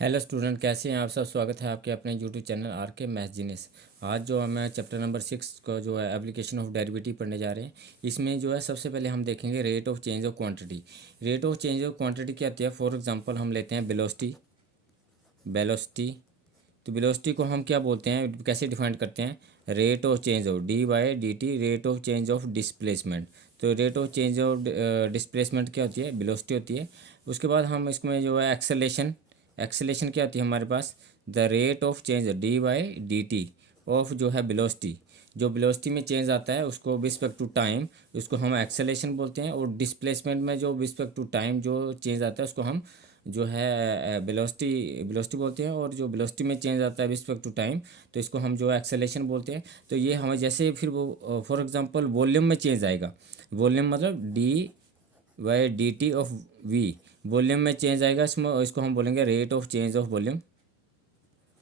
Hello student, कैसे हैं आप सब। स्वागत है आपके अपने यूट्यूब चैनल आर के मैथ जीनियस। आज जो मैं चैप्टर नंबर 6 को जो है एप्लीकेशन ऑफ डेरिवेटिव पढ़ने जा रहे हैं। इसमें जो है सबसे पहले हम देखेंगे rate of change of quantity. Rate of change of quantity क्या होती है। फॉर एग्जांपल हम लेते हैं वेलोसिटी। वेलोसिटी तो वेलोसिटी को हम क्या बोलते हैं, कैसे डिफाइन करते हैं। Rate of change of d by D t, rate of change of displacement. तो rate of change of displacement क्या होती है, वेलोसिटी होती है। उसके बाद हम इसमें जो है एक्सेलेरेशन, एक्सेलेरेशन क्या होती है हमारे पास, the rate of change d by D T of जो है वेलोसिटी। जो वेलोसिटी में चेंज आता है उसको विस्पेक्ट टू टाइम, उसको हम एक्सेलेरेशन बोलते हैं। और डिस्प्लेसमेंट में जो विस्पेक्ट टू टाइम जो चेंज आता है उसको हम जो है वेलोसिटी वेलोसिटी बोलते हैं। और जो वेलोसिटी में चेंज आता है विस्पेक्ट टू टाइम तो इसको हम जो है एक्सेलेरेशन बोलते हैं। तो ये हमें जैसे फिर वो फॉर एग्जांपल वॉल्यूम में चेंज आएगा। वॉल्यूम मतलब D by D T of V, volume में चेंज आएगा इसमें, इसको हम बोलेंगे rate of change of volume.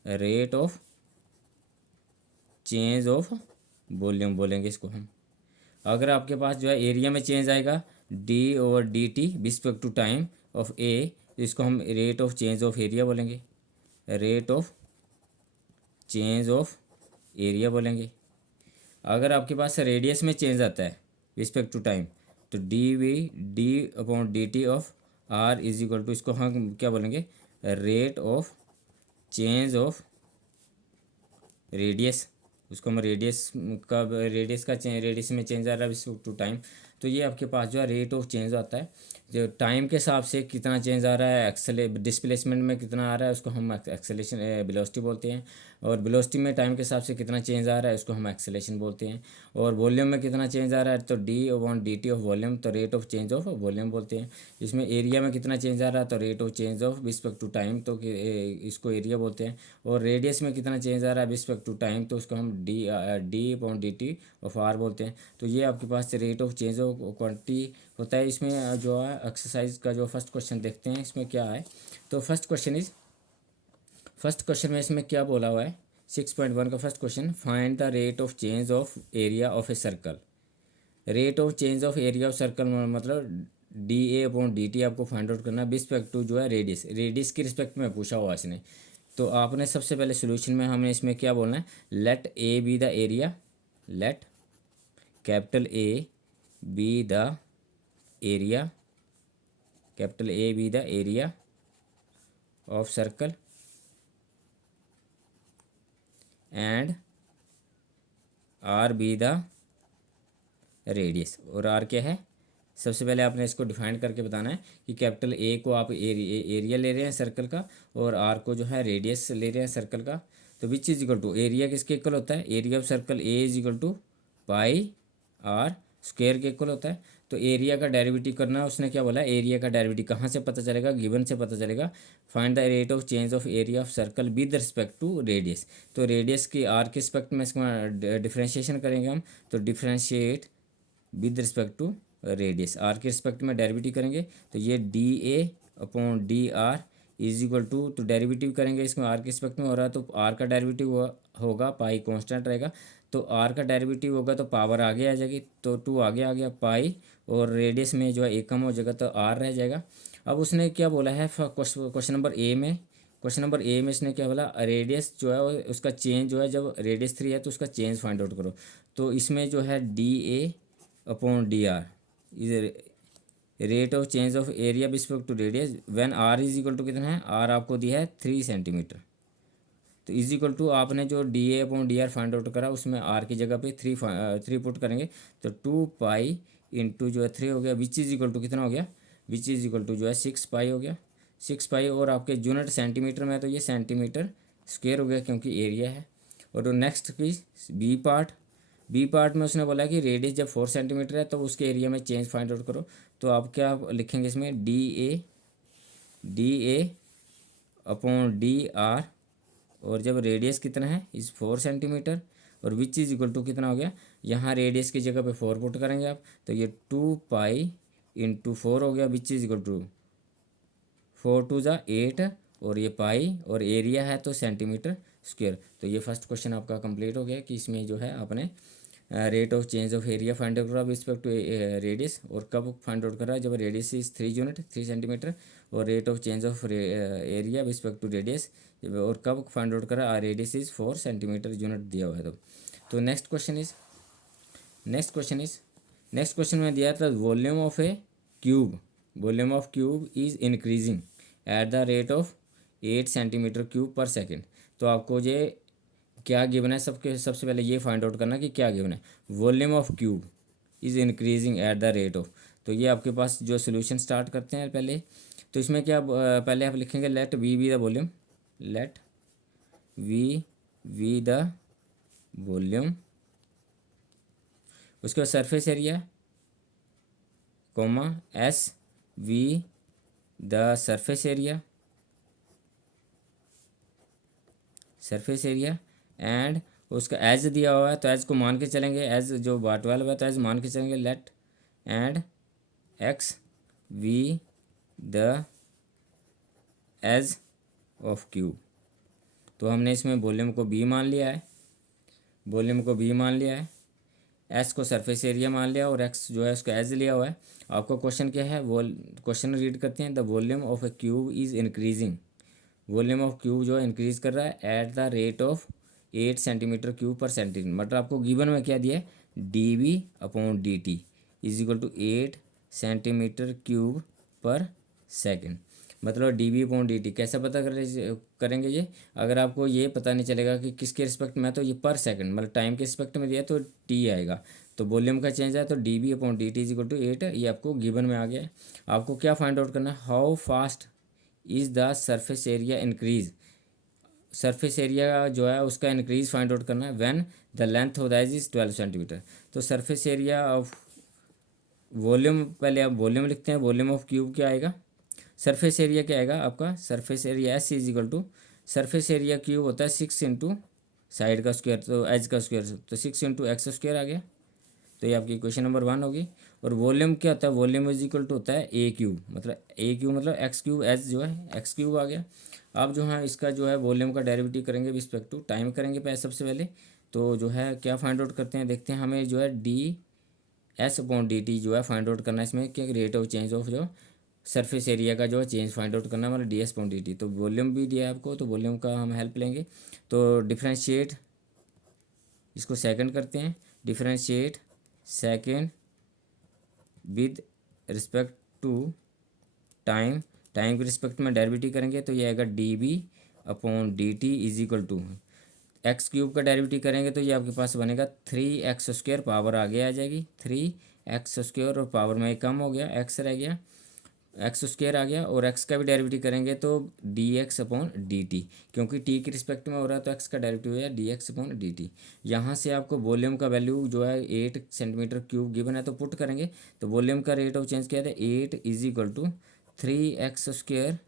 Rate of change of volume बोलेंगे इसको हम। अगर आपके पास जो है एरिया में चेंज आएगा d over d t respect to time of a, इसको हम rate of change of area बोलेंगे। Rate of change of area बोलेंगे। अगर आपके पास रेडियस में चेंज आता है रिस्पेक्ट टू टाइम तो D v d upon D T of r is equal to, इसको हम क्या बोलेंगे, rate of change of radius. उसको हम रेडियस का चेंज, रेडियस में चेंज आ रहा है रिस्पेक्ट टू टाइम। तो ये आपके पास जो है रेट ऑफ चेंज आता है, जो टाइम के हिसाब से कितना चेंज आ रहा है, एक्सेले डिस्प्लेसमेंट में कितना आ रहा है उसको हम एक्सेलेशन वेलोसिटी बोलते हैं। और वेलोसिटी में टाइम के हिसाब से कितना चेंज आ रहा है उसको हम एक्सेलेशन बोलते हैं। और वॉल्यूम में कितना चेंज आ रहा है तो d over d T of volume, तो rate of change of volume बोलते हैं। इसमें एरिया में कितना चेंज आ रहा है तो rate of change of respect to time, तो इसको एरिया बोलते हैं। और रेडियस में कितना चेंज आ रहा है रिस्पेक्ट टू टाइम तो उसको हम d upon D T of r बोलते हैं। तो ये आपके पास rate of change of quantity होता है। इसमें जो है एक्सरसाइज का जो फर्स्ट क्वेश्चन देखते हैं इसमें क्या है। तो फर्स्ट क्वेश्चन में इसमें क्या बोला हुआ है, 6.1 का first question, find the rate of change of area of a circle. Rate of change of area of circle मतलब डी ए अपॉन डी टी आपको फाइंड आउट करना है रिस्पेक्ट टू जो है रेडियस। रेडियस की रिस्पेक्ट में पूछा हुआ इसने। तो आपने सबसे पहले सोल्यूशन में हमने इसमें क्या बोलना है, let A be the area, let capital A be the area, capital A be the area of circle and R be the radius. और आर क्या है, सबसे पहले आपने इसको डिफाइन करके बताना है कि कैपिटल ए को आप एरिया ले रहे हैं सर्कल का और आर को जो है रेडियस ले रहे हैं सर्कल का। तो which is equal to, area किसके इक्वल होता है, area of circle A is equal to pi R square के इक्वल होता है। तो एरिया का डेरिवेटिव करना है, उसने क्या बोला, एरिया का डेरिवेटिव कहाँ से पता चलेगा, गिवन से पता चलेगा। Find the rate of change of area of circle with respect to radius. तो रेडियस की आर के रिस्पेक्ट में इसका डिफ्रेंशिएशन करेंगे हम। तो differentiate with respect to radius, R के रिस्पेक्ट में डेरिवेटिव करेंगे तो ये D A upon D R is equal to, तो डेरिवेटिव करेंगे इसमें आर के रिस्पेक्ट में हो रहा है तो आर का डेरिवेटिव होगा, पाई कांस्टेंट रहेगा। तो आर का डेरिवेटिव होगा तो पावर आगे आ जाएगी, तो टू आगे आ गया पाई, और रेडियस में जो है एक कम हो जाएगा तो आर रह जाएगा। अब उसने क्या बोला है क्वेश्चन नंबर ए में, क्वेश्चन नंबर ए में इसने क्या बोला, रेडियस जो है उसका चेंज जो है, जब रेडियस 3 है तो उसका चेंज फाइंड आउट करो। तो इसमें जो है D A upon D R is rate of change of area respect to radius when R is equal to कितना है, आर आपको दिया है 3 सेंटीमीटर। तो इज इक्वल टू आपने जो d A upon D are find out करा उसमें आर की जगह पे थ्री पुट करेंगे तो 2 पाई इंटू जो है 3 हो गया, विच इज इक्वल टू कितना हो गया, विच इज इक्वल टू जो है 6 पाई हो गया, 6 पाई। और आपके यूनिट सेंटीमीटर में है तो ये सेंटीमीटर स्क्वेयर हो गया क्योंकि एरिया है। और नेक्स्ट की बी पार्ट, बी पार्ट में उसने बोला कि रेडियस जब 4 सेंटीमीटर है तो उसके एरिया में चेंज फाइंड आउट करो। तो आप क्या लिखेंगे इसमें, D A upon D are, और जब रेडियस कितना है इस 4 सेंटीमीटर, और विच इज इक्वल टू कितना हो गया, यहाँ रेडियस की जगह पे 4 पुट करेंगे आप तो ये 2 पाई इंटू 4 हो गया, which is equal to 4 two ज़ा 8, और ये पाई, और एरिया है तो सेंटीमीटर स्क्वेयर। तो ये फर्स्ट क्वेश्चन आपका कंप्लीट हो गया कि इसमें जो है आपने rate of change of area find out करा रिस्पेक्ट टू रेडियस, और कब फाइंड आउट करा, जब रेडियस इज 3 यूनिट 3 सेंटीमीटर, और rate of change of area respect to radius, और कब फाइंड आउट करा, R radius is 4 centimetre unit दिया हुआ है। तो नेक्स्ट क्वेश्चन में दिया था volume of a cube, volume of cube is increasing at the rate of 8 centimetre cube per second. तो आपको ये क्या गिवन है, सबसे पहले ये फाइंड आउट करना कि क्या गिवन है। Volume of cube is increasing at the rate of, तो ये आपके पास जो सोल्यूशन स्टार्ट करते हैं पहले, तो इसमें क्या पहले आप लिखेंगे let V be the volume, let V the volume, उसके बाद surface area comma S be the surface area and उसका एज दिया हुआ है तो एज को मान के चलेंगे, एज जो 12 है तो एज मान के चलेंगे, let and X be the edge of cube. तो हमने इसमें वॉल्यूम को बी मान लिया है, एस को सरफेस एरिया मान लिया और एक्स जो है उसका एज लिया हुआ है। आपका क्वेश्चन क्या है, क्वेश्चन रीड करते हैं, the volume of a cube is increasing, volume of cube जो है इंक्रीज कर रहा है at the rate of 8 centimetre cube per centimetre. मतलब आपको गिवन में क्या दिया है, D V upon D T is equal to 8 centimetre cube per second. मतलब D V upon D T कैसे पता करेंगे ये, अगर आपको ये पता नहीं चलेगा कि किसके रिस्पेक्ट में है, तो ये पर सेकंड मतलब टाइम के रिस्पेक्ट में दिया तो टी आएगा, तो वॉल्यूम का चेंज है तो D V upon D T is equal to 8, ये आपको गिवन में आ गया है। आपको क्या फाइंड आउट करना है, how fast is the surface area increase, surface area जो है उसका इंक्रीज फाइंड आउट करना है when the length of the edge is 12 centimetre. तो सरफेस एरिया ऑफ वॉल्यूम, पहले आप वॉल्यूम लिखते हैं, वॉल्यूम ऑफ क्यूब क्या आएगा, सरफेस एरिया क्या आएगा आपका, surface area S is equal to, surface area cube होता है 6 इंटू साइड का स्क्वायर तो एज का स्क्वायर, तो 6 इंटू एक्स स्क्वायर आ गया। तो ये आपकी क्वेश्चन नंबर 1 होगी। और वॉल्यूम क्या होता है, वॉल्यूम इज इक्वल टू होता है ए क्यूब, मतलब ए क्यूब मतलब एक्स क्यूब, एज जो है एक्स क्यूब आ गया। अब जो है इसका जो है वॉल्यूम का डेरिवेटिव करेंगे रिस्पेक्ट टू टाइम करेंगे पहले सबसे पहले, तो जो है क्या फाइंड आउट करते हैं, देखते हैं हमें जो है D S upon D T जो है फाइंड आउट करना है, इसमें क्या रेट ऑफ चेंज ऑफ जो सरफेस एरिया का जो है चेंज फाइंड आउट करना है, मतलब D S upon D t. तो वॉल्यूम भी दिया है आपको, तो वॉल्यूम का हम हेल्प लेंगे, तो डिफ्रेंशिएट इसको सेकंड करते हैं, differentiate second with respect to time, time के रिस्पेक्ट में डेरिवेटिव करेंगे तो ये आएगा D B upon D T is equal to X cube का डेरिवेटिव करेंगे तो ये आपके पास बनेगा 3x स्क्वायर, पावर आगे आ जाएगी 3x स्क्वायर और पावर में कम हो गया, एक्स रह गया, एक्स स्क्वायर आ गया, और एक्स का भी डेरिवेटिव करेंगे तो D x upon D T, क्योंकि टी के रिस्पेक्ट में हो रहा है तो एक्स का डेरिवेटिव है d x upon D T. यहाँ से आपको वॉल्यूम का वैल्यू जो है 8 सेंटीमीटर क्यूब गिवन है तो पुट करेंगे, तो वॉल्यूम का रेट ऑफ चेंज क्या है, 8 is equal to 3x square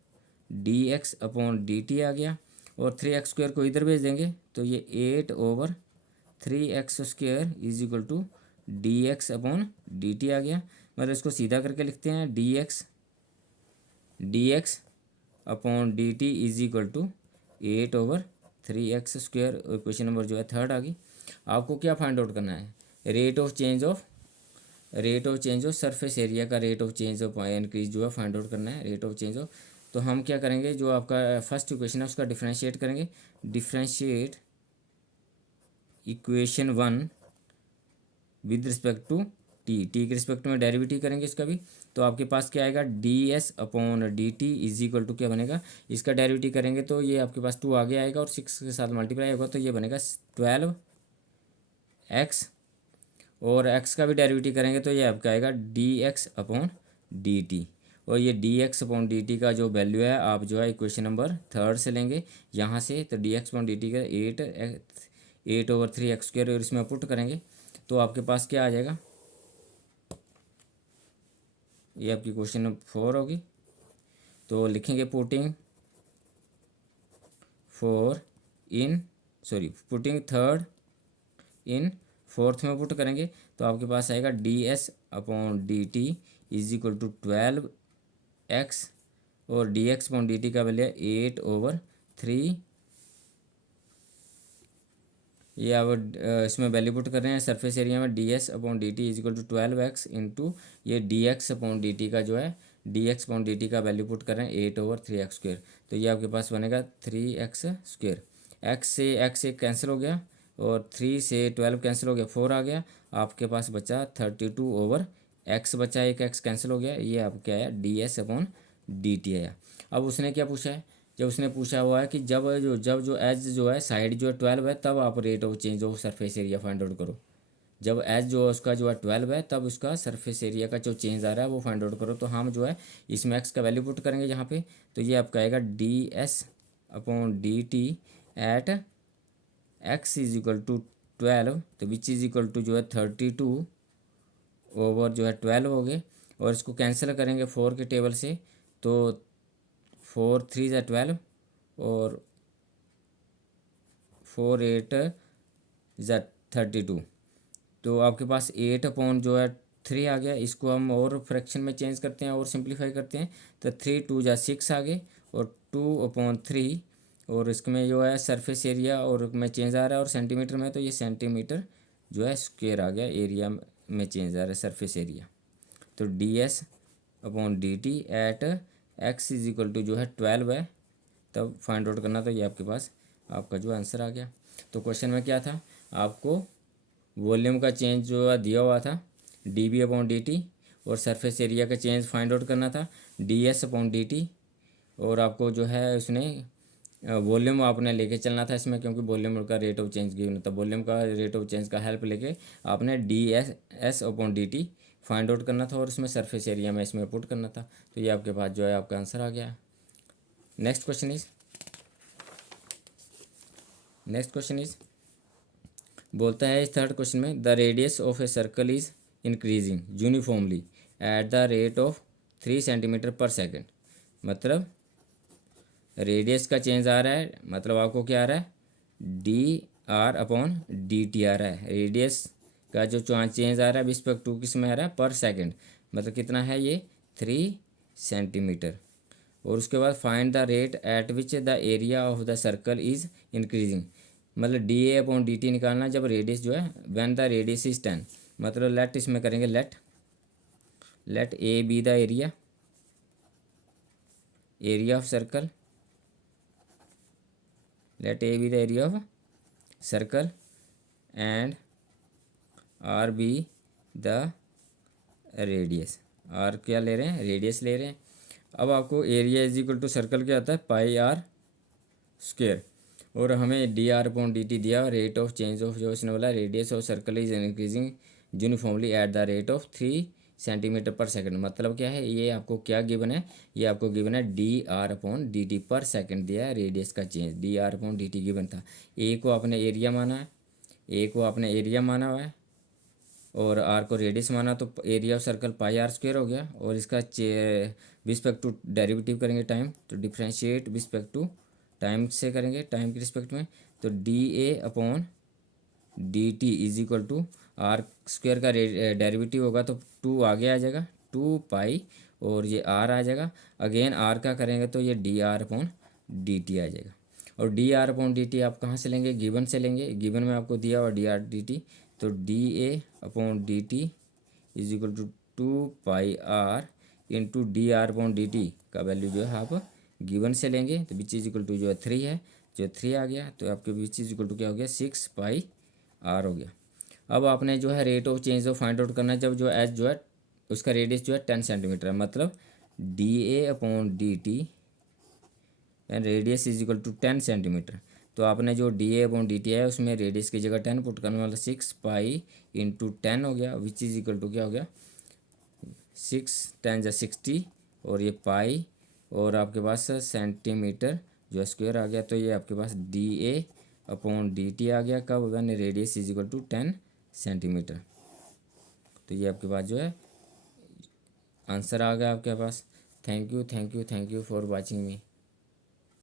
d x upon D t आ गया, और 3x स्क्वायर को इधर भेज देंगे तो ये 8/3x square is equal to d x upon D t आ गया। मतलब इसको सीधा करके लिखते हैं, d x upon D T is equal to 8/3x square. और क्वेश्चन नंबर जो है 3 आ गई। आपको क्या फाइंड आउट करना है, rate of change of surface area का rate of change of increase जो है फाइंड आउट करना है, रेट ऑफ चेंज ऑफ। तो हम क्या करेंगे, जो आपका फर्स्ट इक्वेशन है उसका डिफ्रेंशिएट करेंगे, differentiate equation 1 with respect to T के रिस्पेक्ट में डेरिवेटिव करेंगे इसका भी, तो आपके पास क्या आएगा, D S upon D T is equal to क्या बनेगा, इसका डेरिवेटिव करेंगे तो ये आपके पास 2 आगे आएगा और 6 के साथ मल्टीप्लाई होगा तो ये बनेगा 12x, और x का भी डेरिवेटिव करेंगे तो ये आपका आएगा D x upon D T, और ये d x upon D t का जो वैल्यू है आप जो है इक्वेशन नंबर 3 से लेंगे यहाँ से, तो D x upon D t का 8/3x स्क्वायर और इसमें पुट करेंगे तो आपके पास क्या आ जाएगा, ये आपकी क्वेश्चन नंबर 4 होगी। तो लिखेंगे पुटिंग थर्ड इन फोर्थ में पुट करेंगे तो आपके पास आएगा D S upon D T is equal to 12x, और d x upon D t का वैल्यू 8/3, ये आप इसमें वैल्यू पुट कर रहे हैं सरफेस एरिया में, d S upon D T is equal to 12x into ये d x upon D t का जो है d x upon D t का वैल्यू पुट कर रहे हैं 8/3x²। तो ये आपके पास बनेगा 3x²। एक्स से कैंसिल हो गया और 3 से 12 कैंसिल हो गया, 4 आ गया। आपके पास बचा 32/x बचा, एक एक्स कैंसिल हो गया। ये आपको क्या आया, D S upon D T आया। अब उसने क्या पूछा है, जब उसने पूछा हुआ है कि जब जो एज जो है साइड जो है 12 है, तब आप rate of change of surface area find out करो। जब एज जो है उसका जो है 12 है, तब उसका सरफेस एरिया का जो चेंज आ रहा है वो फाइंड आउट करो। तो हम जो है इसमें एक्स का वैल्यू पुट करेंगे यहाँ पे। तो ये आपका आएगा D S upon D T at X is equal to 12, तो विच इज इक्वल टू जो है 32/12 हो गए। और इसको कैंसिल करेंगे 4 के टेबल से, तो 4 3 ज़ा 12 और 4 8 ज़ा 32। तो आपके पास 8/जो है 3 आ गया। इसको हम और फ्रैक्शन में चेंज करते हैं और सिंप्लीफाई करते हैं, तो 3 2 ज़ा 6 आ गए और 2/3। और इसमें जो है सरफेस एरिया और में चेंज आ रहा है और सेंटीमीटर में, तो ये सेंटीमीटर जो है स्क्वेयर आ गया। एरिया में चेंज आ रहा है सरफेस एरिया। तो D S upon D T at X is equal to जो है 12 है, तब फाइंड आउट करना। तो ये आपके पास आपका जो आंसर आ गया। तो क्वेश्चन में क्या था, आपको वॉल्यूम का चेंज जो है दिया हुआ था D B upon D T, और सरफेस एरिया का चेंज फाइंड आउट करना था D S upon D T. और आपको जो है उसने वॉल्यूम आपने लेके चलना था इसमें, क्योंकि वॉल्यूम का रेट ऑफ चेंज गिवन था। वॉल्यूम का रेट ऑफ चेंज का हेल्प लेके आपने D S upon D T find out करना था और इसमें सरफेस एरिया में इसमें पुट करना था। तो ये आपके पास जो है आपका आंसर आ गया। नेक्स्ट क्वेश्चन इज बोलता है इस थर्ड क्वेश्चन में, the radius of a circle is increasing uniformly at the rate of 3 centimetre per second. मतलब रेडियस का चेंज आ रहा है, मतलब आपको क्या आ रहा है, d are upon D t आ रहा है। रेडियस का जो चेंज आ रहा है रिस्पेक्ट टू किस में आ रहा है, पर सेकेंड। मतलब कितना है ये, 3 सेंटीमीटर। और उसके बाद find the rate at which the area of the circle is increasing. मतलब डी ए अपॉन डी टी निकालना जब रेडियस जो है, व्हेन द रेडियस इज 10। मतलब लेट इसमें करेंगे let A be the area of circle, let A be the area of circle and R be the radius। R क्या ले रहे हैं, रेडियस ले रहे हैं। अब आपको area is equal to circle क्या आता है, पाई आर स्क्वेयर। और हमें D are upon D T दिया, रेट ऑफ चेंज ऑफ जो इसने बोला radius of circle is increasing uniformly at the rate of 3 centimetre per second. मतलब क्या है, ये आपको क्या गिवन है, ये आपको गिवन है d are upon D T पर सेकंड दिया है। रेडियस का change D R upon D T given था। ए को आपने एरिया माना है, ए को आपने एरिया माना हुआ है और आर को रेडियस माना, तो area of circle pi are square हो गया। और इसका रिस्पेक्ट टू डेरिवेटिव करेंगे टाइम, तो डिफ्रेंशिएट रिस्पेक्ट टू टाइम से करेंगे, टाइम के रिस्पेक्ट में। तो d A upon D T is equal to r square का डेरिवेटिव होगा, तो 2 आगे आ जाएगा, 2 पाई और ये आर आ जाएगा। अगेन आर का करेंगे तो ये d are upon D t आ जाएगा। और d are upon D t आप कहाँ से लेंगे, गिवन से लेंगे। गिवन में आपको दिया हुआ डी आर डी टी, तो d A upon D T is equal to 2 pi r into d are upon D t का वैल्यू जो है आप गिवन से लेंगे, तो विच इज इक्वल टू जो है 3 है, जो 3 आ गया। तो आपके विच इज इक्वल टू क्या हो गया, 6 पाई आर हो गया। अब आपने जो है rate of change of find out करना है जब जो एच जो है उसका रेडियस जो है 10 सेंटीमीटर है। मतलब d A upon D t and radius is equal to 10 centimetre. तो आपने जो डी ए अपॉन डी टी है उसमें रेडियस की जगह 10 पुट करना, मतलब 6 पाई इंटू 10 हो गया, विच इज इक्वल टू क्या हो गया, 6 10 जा 60 और ये पाई और आपके पास सेंटीमीटर जो स्क्वायर आ गया। तो ये आपके पास डी ए अपॉन डी टी आ गया, कब, when radius is equal to 10 centimetre. तो ये आपके पास जो है आंसर आ गया आपके पास। Thank you for watching me.